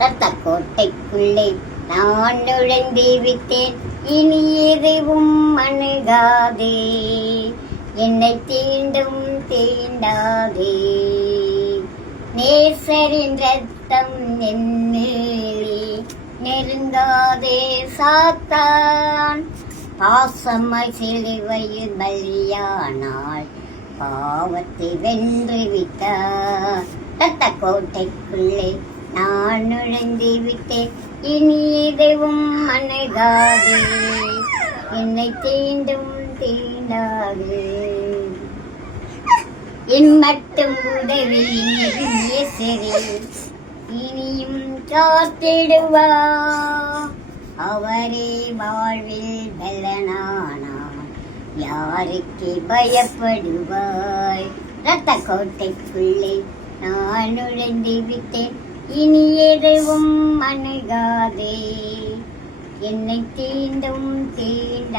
ரத்த கோட்டைக்குள்ளே நான் நுழைந்து விட்டேன், இனி எதுவும் அணுகாதே, என்னை தீண்டும் தீண்டாதே. நேசரின் ரத்தம் என்னிலே நெருங்காதே சாத்தான், பாசமாய் சிலுவையில் பலியானாள், பாவத்தை வென்று விட்டார். ரத்த கோட்டைக்குள்ளே நான் நுழைந்து விட்டேன், இனி எதுவும் அணுகாதே, என்னை தீண்டும் தீண்டாதே. என் மட்டும் உதவி இனியும் காத்திடுவா, அவரே வாழ்வில் பலனானார், யாருக்கு பயப்படுவாய். ரத்த கோட்டைக்குள்ளே நான் நுழைந்து விட்டேன், இனி எதுவும் அணுகாதே, என்னை தீண்டும் தீண்டாதே.